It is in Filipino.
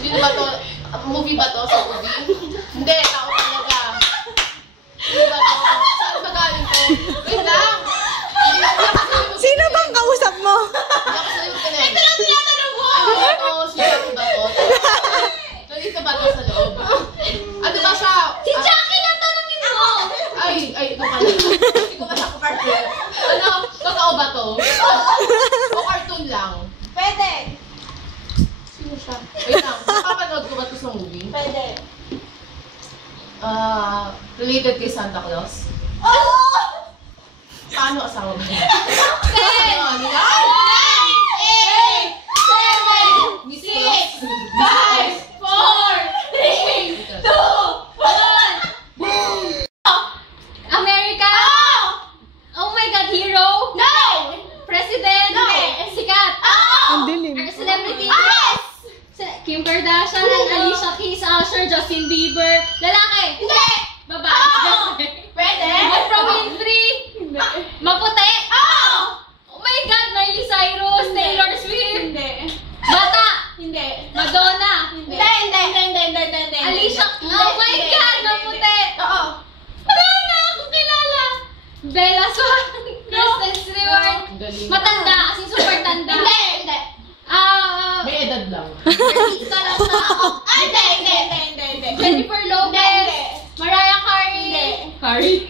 Sino ba to? Movie ba to? Sa movie? Hindi, tao talaga. Sino ba to? Saan ba galing to? Wait lang! Sino bang kausap mo? Hindi ako sa'yo connect. Ito lang tinatanong mo! Ano ba to? Sino ba to? So, dito ba to sa loob? Ano ba siya? Si Jackie na tanongin mo! Ay, ito pala. Hindi ko pala cartoon. Ano? Totoo ba to? O cartoon lang? Pwede. Sino siya? Wait lang. Napapanood ko ba to sa movie? Pwede. Related kay Santa Claus? Oh! Paano asawa mo? 10! 9! 8! 7! 6! 5! 4! 3! 2! 1! Boom! America? Oh my God, hero? No! President? No! Sikat? Ang dilim. Celebrity? Yes! Kim Kardashian, Alicia Keys, Usher, Justin Bieber. Lalaki? Hindi! Babae? Pwede? Oprah Winfrey? Maputi? Oh my God, Miley Cyrus, Taylor Swift? Hindi. Bata? Hindi. Madonna? Hindi. Hindi. Alicia? Oh my God, maputi! Oo. Wala na akong kilala. Bella Swan? Kristen Stewart? Ang galing. Matanda, as in super tanda. Hindi. May edad lang. Artista lang na ako. Hindi. Jennifer Lopez? Mariah Carey? Carrie?